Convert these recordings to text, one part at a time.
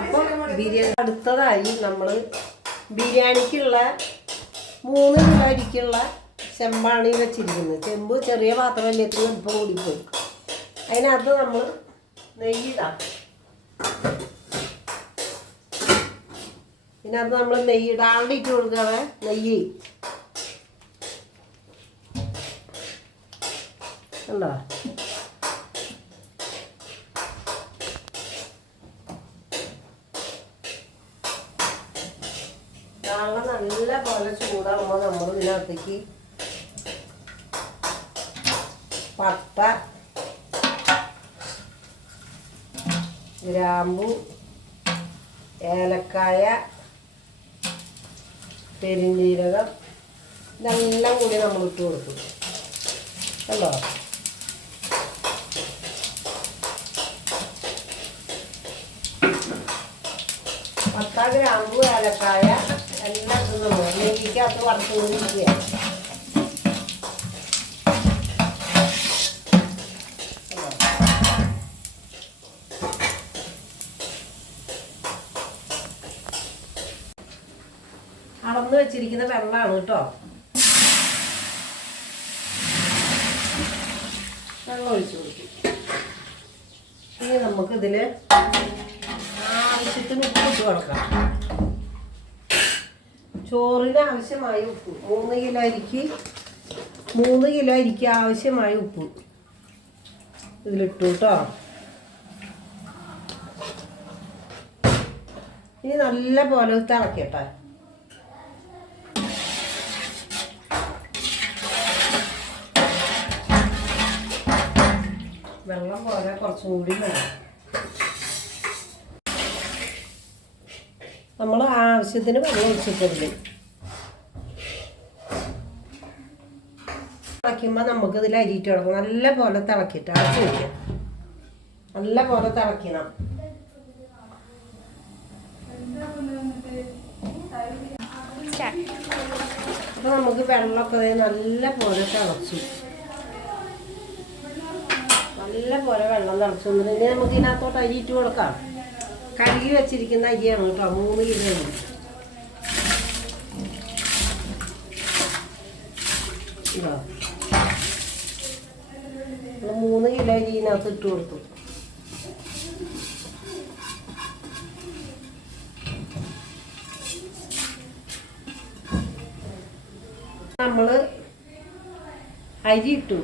അപ്പം ബിരിയാണി അടുത്തതായി നമ്മൾ ബിരിയാണിക്കുള്ള 3 കിലോ അരിക്കുള്ള ചെമ്പാണ് വെച്ചിരിക്കുന്നത്. ചെമ്പ് ചെറിയ പാത്രമല്ലേ, ഇപ്പം കൂടിപ്പോയി. അതിനകത്ത് നമ്മൾ നെയ്യിടാം. ഇതിനകത്ത് നമ്മൾ നെയ്യിടാണ്ട് ഇട്ട് കൊടുക്കാതെ നെയ്യ് ഉണ്ടോ. നല്ല പോലെ ചൂടാകുമ്പോൾ നമ്മൾ ഇതിനകത്തേക്ക് പട്ട, ഗ്രാമ്പു, ഏലക്കായ, പെരുംജീരകം ഇതെല്ലാം കൂടി നമ്മൾ ഇട്ട് കൊടുക്കും. കണ്ടോ. പട്ട, ഗ്രാമ്പു, ഏലക്കായ എല്ലാം നമ്മൾ നെയ്ക്കകത്ത് വറുത്തുകൊണ്ടിരിക്കുക. അളന്ന് വെച്ചിരിക്കുന്ന വെള്ളമാണ് കേട്ടോ. വെള്ളം ഒഴിച്ചു കൊടുക്കും. ഇനി നമുക്കിതിൽ ആവശ്യത്തിന് ഉപ്പ് ഇട്ട് കൊടുക്കാം. ചോറിന് ആവശ്യമായ ഉപ്പ് 3 കിലോ അരിക്ക് ആവശ്യമായ ഉപ്പ് ഇതിലിട്ടു കേട്ടോ. ഇനി നല്ല പോലെ തിളക്കട്ടെ. വെള്ളം പോലെ കുറച്ചും കൂടി വേണം. നമ്മൾ ആവശ്യത്തിന് വെള്ളം ഒഴിച്ചിട്ടുണ്ട്. തിളയ്ക്കുമ്പോൾ നമുക്കിതിൽ അരിയിട്ട് കൊടുക്കണം. നല്ല പോലെ തിളക്കിയിട്ട് അടച്ച് വയ്ക്കാം. നല്ല പോലെ തിളക്കണം. അപ്പോൾ നമുക്ക് വെള്ളമൊക്കെ നല്ല പോലെ തിളച്ചു. നല്ല പോലെ വെള്ളം തിളച്ചു വന്നിട്ട് നമുക്ക് ഇതിനകത്തോട്ട് അരിയിട്ട് കൊടുക്കാം. കഴുകി വെച്ചിരിക്കുന്ന അരിയാണ് കേട്ടോ. 3 കിലോ അരി. 3 കിലോ അരി ഇതിനകത്ത് ഇട്ട് കൊടുത്തു. നമ്മൾ അരി ഇട്ടു.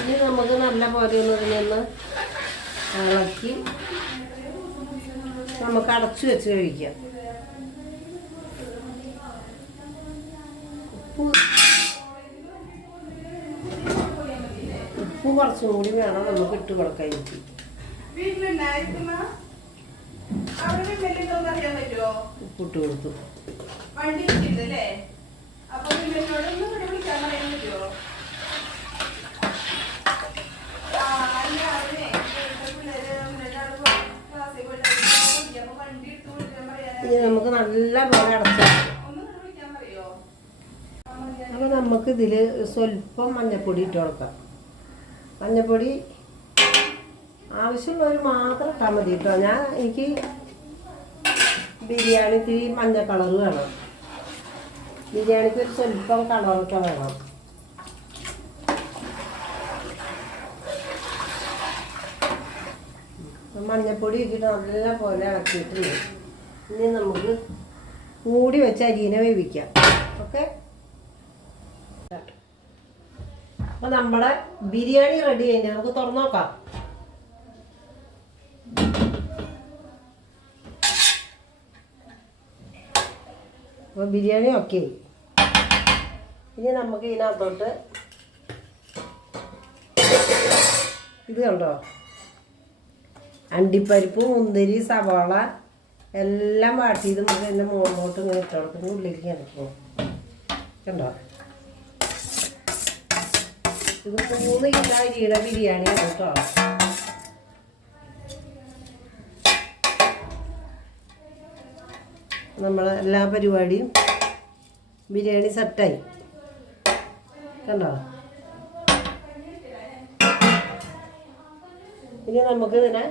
ഇനി നമുക്ക് നല്ല പോലെ ഒന്ന് ഇതിനൊന്ന് ഇളക്കി നമുക്ക് അടച്ചു വെച്ച് കഴിക്കാം. ഉപ്പ് കുറച്ചും കൂടി വേണം നമുക്ക് ഇട്ട് കൊടുക്കാൻ. ഉപ്പിട്ട് കൊടുത്തു. ഇനി നമുക്ക് നല്ല പോലെ അടച്ചു. അപ്പോൾ നമുക്കിതിൽ സ്വല്പം മഞ്ഞൾപ്പൊടി ഇട്ട് കൊടുക്കാം. മഞ്ഞൾപ്പൊടി ആവശ്യമുള്ളവർ മാത്രം ഇട്ടാൽ മതി കേട്ടോ. എനിക്ക് ബിരിയാണി ഇത്തിരി മഞ്ഞ കളർ വേണം. ബിരിയാണിക്ക് ഒരു സ്വല്പം കളറൊക്കെ വേണം. മഞ്ഞൾപ്പൊടി ഇട്ടിട്ട് നല്ല പോലെ ഇളക്കിയിട്ടുണ്ട്. ഇനി നമുക്ക് മൂടി വെച്ച് അരിനെ വേവിക്കാം. ഓക്കെ. അപ്പോൾ നമ്മുടെ ബിരിയാണി റെഡി കഴിഞ്ഞാൽ നമുക്ക് തുറന്നു നോക്കാം. അപ്പോൾ ബിരിയാണി ഓക്കെ. ഇനി നമുക്ക് ഇതിനകത്തോട്ട് ഇത് കണ്ടോ, അണ്ടിപ്പരിപ്പ്, മുന്തിരി, സവാള എല്ലാം വാട്ടിയത് നമുക്ക് എൻ്റെ മുകളിലോട്ട് ഇങ്ങനെ ഇട്ട് കൊടുക്കുന്ന ഉള്ളിലേക്ക് കിടക്കും. കണ്ടോ, ഇത് 3 കിലോ അരിയുടെ ബിരിയാണിയാണ് കേട്ടോ. നമ്മളെ എല്ലാ പരിപാടിയും ബിരിയാണി സെറ്റായി. കണ്ടോ. ഇനി നമുക്കിതിനെ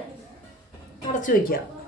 അടച്ചു വയ്ക്കുക.